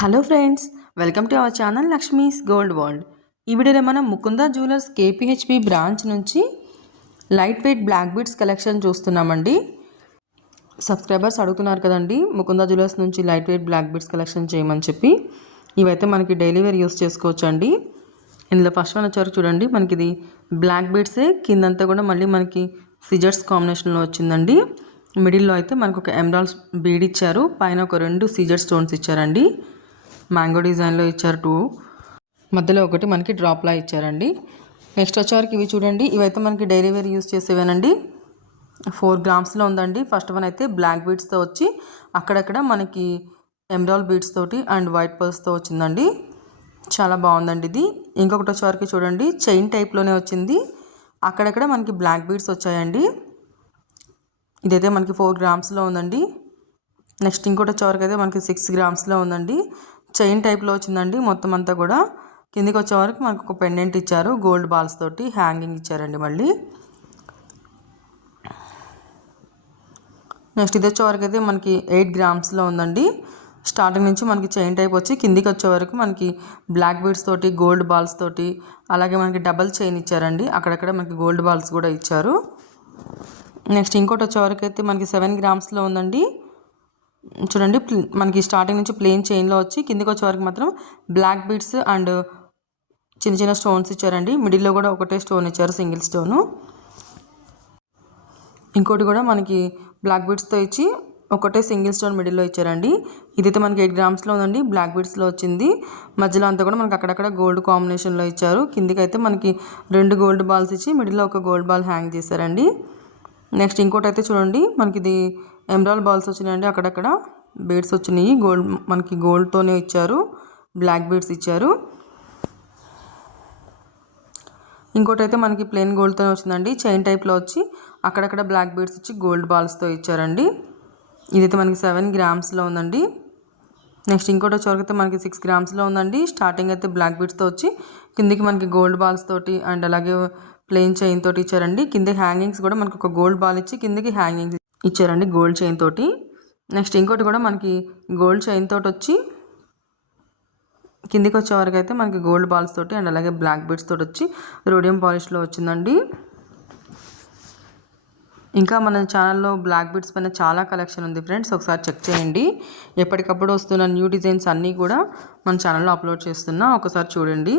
Hello friends, welcome to our channel Lakshmi's gold world. ఈ వీడియోలో మనం ముకుందా జ్యువెలర్స్ కేపీహెచ్పి బ్రాంచ్ నుంచి light weight black beads collection చూస్తున్నామండి. Subscribers అడుగుతున్నారు కదండి, ముకుందా జ్యువెలర్స్ నుంచి light weight black beads collection చేయమని చెప్పి. ఇవైతే మనకి డైలీ వేర్ యూస్ చేసుకోవచ్చు అండి. ఇందులో ఫస్ట్ వన్ వచ్చారు చూడండి, మనకి ఇది బ్లాక్ బీడ్సే, కిందంతా కూడా మళ్ళీ మనకి సిజర్స్ కాంబినేషన్లో వచ్చిందండి. మిడిల్లో అయితే మనకు ఒక ఎమరాల్డ్స్ బీడ్ ఇచ్చారు, పైన ఒక 2 సీజర్ స్టోన్స్ ఇచ్చారండి. మ్యాంగో డిజైన్లో ఇచ్చారు 2, మధ్యలో ఒకటి మనకి డ్రాప్లా ఇచ్చారండి. నెక్స్ట్ వచ్చేవరకు ఇవి చూడండి, ఇవైతే మనకి డైలీ వేర్ యూస్ చేసేవేనండి. 4 గ్రామ్స్లో ఉందండి. ఫస్ట్ వన్ అయితే బ్లాక్ బీడ్స్తో వచ్చి అక్కడక్కడ మనకి ఎమరాల్డ్ బీడ్స్ తోటి అండ్ వైట్ పర్ల్స్తో వచ్చిందండి. చాలా బాగుందండి ఇది. ఇంకొకటి వచ్చేవరకు చూడండి, చైన్ టైప్లోనే వచ్చింది, అక్కడక్కడ మనకి బ్లాక్ బీడ్స్ వచ్చాయండి. ఇదైతే మనకి 4 గ్రామ్స్లో ఉందండి. నెక్స్ట్ ఇంకోటి వచ్చేవరకు అయితే మనకి 6 గ్రామ్స్లో ఉందండి. చైన్ టైప్లో వచ్చిందండి. మొత్తం అంతా కూడా కిందికి వచ్చేవరకు మనకు ఒక పెండెంట్ ఇచ్చారు, గోల్డ్ బాల్స్ తోటి హ్యాంగింగ్ ఇచ్చారండి. మళ్ళీ నెక్స్ట్ ఇది వచ్చేవరకు అయితే మనకి 8 గ్రామ్స్లో ఉందండి. స్టార్టింగ్ నుంచి మనకి చైన్ టైప్ వచ్చి కిందికి వచ్చేవరకు మనకి బ్లాక్ బీడ్స్ తోటి గోల్డ్ బాల్స్ తోటి అలాగే మనకి డబల్ చైన్ ఇచ్చారండి. అక్కడక్కడ మనకి గోల్డ్ బాల్స్ కూడా ఇచ్చారు. నెక్స్ట్ ఇంకోటి వచ్చేవరకు అయితే మనకి 7 గ్రామ్స్లో ఉందండి. చూడండి, మనకి స్టార్టింగ్ నుంచి ప్లెయిన్ చైన్లో వచ్చి కిందికి వచ్చే వరకు మాత్రం బ్లాక్ బీడ్స్ అండ్ చిన్న చిన్న స్టోన్స్ ఇచ్చారండి. మిడిల్లో కూడా ఒకటే స్టోన్ ఇచ్చారు, సింగిల్ స్టోను. ఇంకోటి కూడా మనకి బ్లాక్ బీడ్స్తో ఇచ్చి ఒకటే సింగిల్ స్టోన్ మిడిల్లో ఇచ్చారండి. ఇదైతే మనకి 8 గ్రామ్స్లో ఉందండి, బ్లాక్ బీడ్స్లో వచ్చింది. మధ్యలో అంతా కూడా మనకి అక్కడక్కడ గోల్డ్ కాంబినేషన్లో ఇచ్చారు. కిందికి అయితే మనకి 2 గోల్డ్ బాల్స్ ఇచ్చి మిడిల్లో ఒక గోల్డ్ బాల్ హ్యాంగ్ చేశారండి. నెక్స్ట్ ఇంకోటి అయితే చూడండి, మనకి ఇది ఎమరాల్డ్ బాల్స్ వచ్చినాయండి, అక్కడక్కడ బీడ్స్ వచ్చినాయి. మనకి గోల్డ్తోనే ఇచ్చారు, బ్లాక్ బీడ్స్ ఇచ్చారు. ఇంకోటి అయితే మనకి ప్లెయిన్ గోల్డ్తోనే వచ్చిందండి, చైన్ టైప్లో వచ్చి అక్కడక్కడ బ్లాక్ బీడ్స్ ఇచ్చి గోల్డ్ బాల్స్తో ఇచ్చారండి. ఇదైతే మనకి 7 గ్రామ్స్లో ఉందండి. నెక్స్ట్ ఇంకోటి వచ్చేవరకు మనకి 6 గ్రామ్స్లో ఉందండి. స్టార్టింగ్ అయితే బ్లాక్ బీడ్స్తో వచ్చి కిందికి మనకి గోల్డ్ బాల్స్ తోటి అండ్ అలాగే ప్లెయిన్ చైన్ తోటి ఇచ్చారండి. కింద హ్యాంగింగ్స్ కూడా మనకి ఒక గోల్డ్ బాల్ ఇచ్చి కిందికి హ్యాంగింగ్స్ ఇచ్చారండి గోల్డ్ చైన్ తోటి. నెక్స్ట్ ఇంకోటి కూడా మనకి గోల్డ్ చైన్ తోటి వచ్చి కిందికి వచ్చే వరకు అయితే మనకి గోల్డ్ బాల్స్ తోటి అండ్ అలాగే బ్లాక్ బీడ్స్ తోటి వచ్చి రోడియం పాలిష్లో వచ్చిందండి. ఇంకా మన ఛానల్లో బ్లాక్ బీడ్స్ పైన చాలా కలెక్షన్ ఉంది ఫ్రెండ్స్, ఒకసారి చెక్ చేయండి. ఎప్పటికప్పుడు వస్తున్న న్యూ డిజైన్స్ అన్నీ కూడా మన ఛానల్లో అప్లోడ్ చేస్తున్నా, ఒకసారి చూడండి.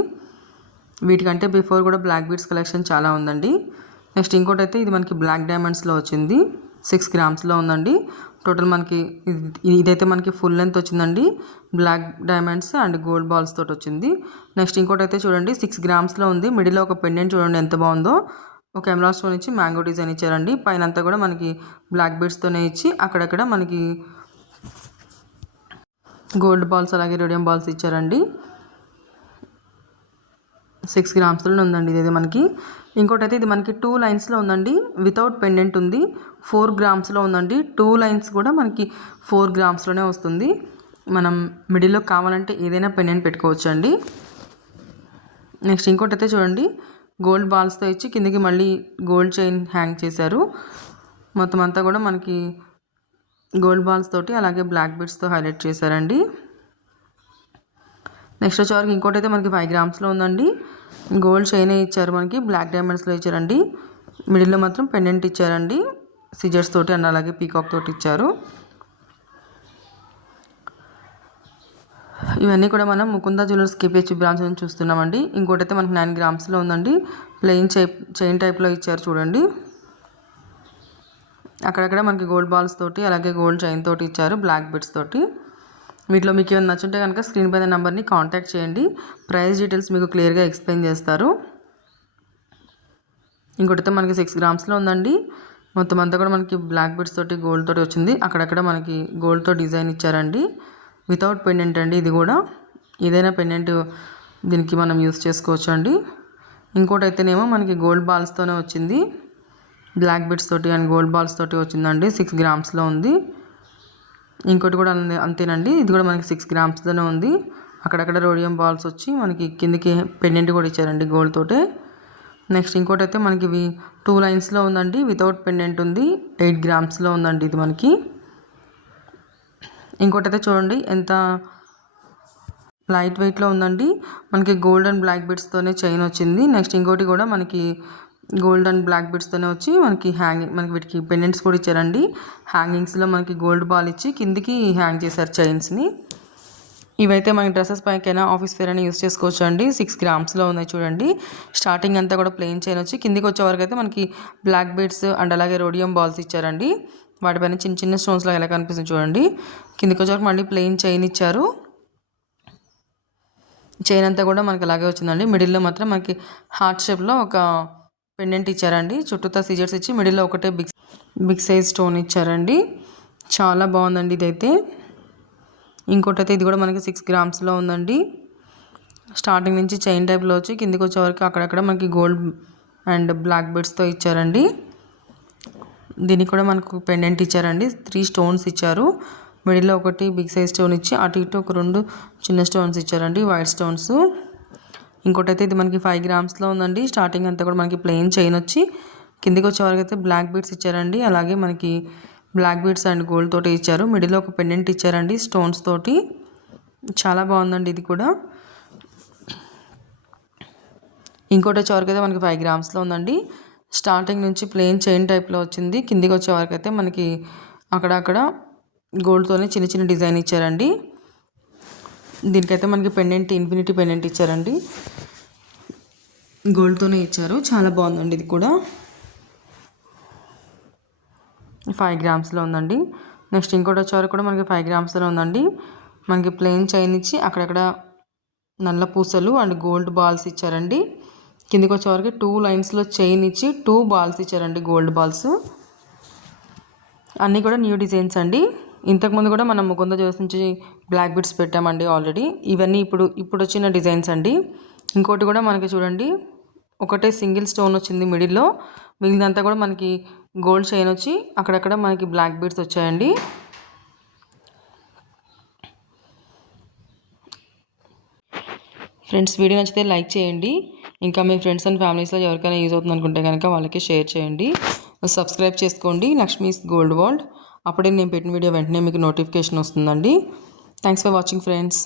వీటికంటే బిఫోర్ కూడా బ్లాక్ బీడ్స్ కలెక్షన్ చాలా ఉందండి. నెక్స్ట్ ఇంకోటి అయితే ఇది మనకి బ్లాక్ డైమండ్స్లో వచ్చింది, 6 గ్రామ్స్లో ఉందండి. టోటల్ మనకి ఇదైతే మనకి ఫుల్ లెంత్ వచ్చిందండి, black diamonds and gold balls తోటి వచ్చింది. నెక్స్ట్ ఇంకోటి అయితే చూడండి, 6 గ్రామ్స్లో ఉంది. మిడిల్లో ఒక పెండెంట్ చూడండి ఎంత బాగుందో, ఒక ఎమరాల్డ్ స్టోన్ ఇచ్చి మ్యాంగో డిజైన్ ఇచ్చారండి. పైన అంతా కూడా మనకి బ్లాక్ బీడ్స్తోనే ఇచ్చి అక్కడక్కడ మనకి గోల్డ్ బాల్స్ అలాగే రేడియం బాల్స్ ఇచ్చారండి. 6 గ్రామ్స్లో ఉందండి ఇది మనకి. ఇంకోటి అయితే ఇది మనకి 2 లైన్స్లో ఉందండి, వితౌట్ పెండెంట్ ఉంది. 4 గ్రామ్స్లో ఉందండి. 2 లైన్స్ కూడా మనకి 4 గ్రామ్స్లోనే వస్తుంది. మనం మిడిల్లో కావాలంటే ఏదైనా పెండెంట్ పెట్టుకోవచ్చు అండి. నెక్స్ట్ ఇంకోటి అయితే చూడండి, గోల్డ్ బాల్స్తో ఇచ్చి కిందకి మళ్ళీ గోల్డ్ చైన్ హ్యాంగ్ చేశారు. మొత్తం అంతా కూడా మనకి గోల్డ్ బాల్స్ తోటి అలాగే బ్లాక్ బీడ్స్తో హైలైట్ చేశారండి. నెక్స్ట్ వచ్చేవరకు ఇంకోటి అయితే మనకి 5 గ్రామ్స్లో ఉందండి. గోల్డ్ చైనే ఇచ్చారు, మనకి బ్లాక్ డైమండ్స్లో ఇచ్చారండి. మిడిల్లో మాత్రం పెండెంట్ ఇచ్చారండి, సిజర్స్ తోటి అండ్ అలాగే పీకాక్ తోటి ఇచ్చారు. ఇవన్నీ కూడా మనం ముకుందా జ్యువెలర్స్ కేపీహెచ్పి బ్రాంచ్ నుంచి చూస్తున్నామండి. ఇంకోటి అయితే మనకి 9 గ్రామ్స్లో ఉందండి, ప్లెయిన్ చైన్ టైప్లో ఇచ్చారు చూడండి. అక్కడక్కడ మనకి గోల్డ్ బాల్స్ తోటి అలాగే గోల్డ్ చైన్ తోటి ఇచ్చారు, బ్లాక్ బీడ్స్ తోటి. వీటిలో మీకు ఏమైనా నచ్చుంటే కనుక స్క్రీన్ పైన నెంబర్ని కాంటాక్ట్ చేయండి, ప్రైస్ డీటెయిల్స్ మీకు క్లియర్గా ఎక్స్ప్లెయిన్ చేస్తారు. ఇంకోటితో మనకి 6 గ్రామ్స్లో ఉందండి. మొత్తం అంతా కూడా మనకి బ్లాక్ బీడ్స్ తోటి గోల్డ్ తోటి వచ్చింది, అక్కడక్కడ మనకి గోల్డ్తో డిజైన్ ఇచ్చారండి. వితౌట్ పెండెంట్ అండి ఇది కూడా, ఏదైనా పెండెంట్ దీనికి మనం యూస్ చేసుకోవచ్చు అండి. ఇంకోటి అయితేనేమో మనకి గోల్డ్ బాల్స్తోనే వచ్చింది, బ్లాక్ బీడ్స్ తోటి అండ్ గోల్డ్ బాల్స్ తోటి వచ్చిందండి. 6 గ్రామ్స్లో ఉంది. ఇంకోటి కూడా అంతేనండి, ఇది కూడా మనకి 6 గ్రామ్స్లోనే ఉంది. అక్కడక్కడ రోడియం బాల్స్ వచ్చి మనకి కిందికి పెండెంట్ కూడా ఇచ్చారండి గోల్డ్ తోటే. నెక్స్ట్ ఇంకోటి అయితే మనకి ఇవి 2 లైన్స్లో ఉందండి, వితౌట్ పెండెంట్ ఉంది. 8 గ్రామ్స్లో ఉందండి ఇది మనకి. ఇంకోటి అయితే చూడండి ఎంత లైట్ వెయిట్లో ఉందండి. మనకి గోల్డ్ అండ్ బ్లాక్ బీడ్స్తోనే చైన్ వచ్చింది. నెక్స్ట్ ఇంకోటి కూడా మనకి గోల్డ్ అండ్ బ్లాక్ బీడ్స్తోనే వచ్చి మనకి వీటికి పెండెంట్స్ కూడా ఇచ్చారండి. హ్యాంగింగ్స్లో మనకి గోల్డ్ బాల్ ఇచ్చి కిందికి హ్యాంగ్ చేశారు చైన్స్ని. ఇవైతే మనకి డ్రెస్సెస్ పైకైనా ఆఫీస్ వేర్ అయినా యూస్ చేసుకోవచ్చు అండి. 6 గ్రామ్స్లో ఉన్నాయి చూడండి. స్టార్టింగ్ అంతా కూడా ప్లెయిన్ చైన్ వచ్చి కిందికి వచ్చే వరకు అయితే మనకి బ్లాక్ బీడ్స్ అండ్ అలాగే రోడియం బాల్స్ ఇచ్చారండి. వాటిపైన చిన్న చిన్న స్టోన్స్ లాగా ఎలా కనిపిస్తుంది చూడండి. కిందికి వచ్చే వరకు మళ్ళీ ప్లెయిన్ చైన్ ఇచ్చారు. చైన్ అంతా కూడా మనకి అలాగే వచ్చిందండి. మిడిల్లో మాత్రం మనకి హార్ట్ షేప్లో ఒక పెండెంట్ ఇచ్చారండి. చుట్టూతా సీజర్స్ ఇచ్చి మిడిల్లో ఒకటే బిగ్ సైజ్ స్టోన్ ఇచ్చారండి. చాలా బాగుందండి ఇదైతే. ఇంకోటి అయితే ఇది కూడా మనకి 6 గ్రామ్స్లో ఉందండి. స్టార్టింగ్ నుంచి చైన్ టైప్లో వచ్చి కిందికి వచ్చే వరకు అక్కడక్కడ మనకి గోల్డ్ అండ్ బ్లాక్ బీడ్స్తో ఇచ్చారండి. దీనికి కూడా మనకు పెండెంట్ ఇచ్చారండి. 3 స్టోన్స్ ఇచ్చారు. మిడిల్లో ఒకటి బిగ్ సైజ్ స్టోన్ ఇచ్చి అటు ఇటు ఒక 2 చిన్న స్టోన్స్ ఇచ్చారండి, వైట్ స్టోన్స్. ఇంకోటి అయితే ఇది మనకి 5 గ్రామ్స్లో ఉందండి. స్టార్టింగ్ అంతా కూడా మనకి ప్లెయిన్ చైన్ వచ్చి కిందికి వచ్చే వరకు అయితే బ్లాక్ బీడ్స్ ఇచ్చారండి. అలాగే మనకి బ్లాక్ బీడ్స్ అండ్ గోల్డ్ తోటి ఇచ్చారు. మిడిల్లో ఒక పెండెంట్ ఇచ్చారండి స్టోన్స్ తోటి. చాలా బాగుందండి ఇది కూడా. ఇంకోటి వచ్చే వరకు అయితే మనకి 5 గ్రామ్స్లో ఉందండి. స్టార్టింగ్ నుంచి ప్లెయిన్ చైన్ టైప్లో వచ్చింది. కిందికి వచ్చే వరకు అయితే మనకి అక్కడక్కడ గోల్డ్తోనే చిన్న చిన్న డిజైన్ ఇచ్చారండి. దీనికైతే మనకి పెండెంట్ ఇన్ఫినిటీ పెండెంట్ ఇచ్చారండి. గోల్డ్తోనే ఇచ్చారు. చాలా బాగుందండి ఇది కూడా. 5 గ్రామ్స్లో ఉందండి. నెక్స్ట్ ఇంకోటి వచ్చేవారు కూడా మనకి 5 గ్రామ్స్లో ఉందండి. మనకి ప్లెయిన్ చైన్ ఇచ్చి అక్కడక్కడ నల్ల పూసలు అండ్ గోల్డ్ బాల్స్ ఇచ్చారండి. కిందికి వచ్చేవరకు 2 లైన్స్లో చైన్ ఇచ్చి 2 బాల్స్ ఇచ్చారండి, గోల్డ్ బాల్స్. అన్నీ కూడా న్యూ డిజైన్స్ అండి. ఇంతకుముందు కూడా మనం ముకుంద జ్యువెల్స్ నుంచి బ్లాక్ బీడ్స్ పెట్టామండి ఆల్రెడీ. ఇవన్నీ ఇప్పుడు వచ్చిన డిజైన్స్ అండి. ఇంకోటి కూడా మనకి చూడండి, ఒకటే సింగిల్ స్టోన్ వచ్చింది మిడిల్లో. మిగిలినంతా కూడా మనకి గోల్డ్ చైన్ వచ్చి అక్కడక్కడ మనకి బ్లాక్ బీడ్స్ వచ్చాయండి. ఫ్రెండ్స్, వీడియో నచ్చితే లైక్ చేయండి. ఇంకా మీ ఫ్రెండ్స్ అండ్ ఫ్యామిలీస్లో ఎవరికైనా యూజ్ అవుతుంది అనుకుంటే కనుక వాళ్ళకి షేర్ చేయండి. సబ్స్క్రైబ్ చేసుకోండి లక్ష్మీస్ గోల్డ్ వరల్డ్. అప్పుడే నేను పెట్టిన వీడియో వెంటనే మీకు నోటిఫికేషన్ వస్తుందండి. Thanks for watching friends.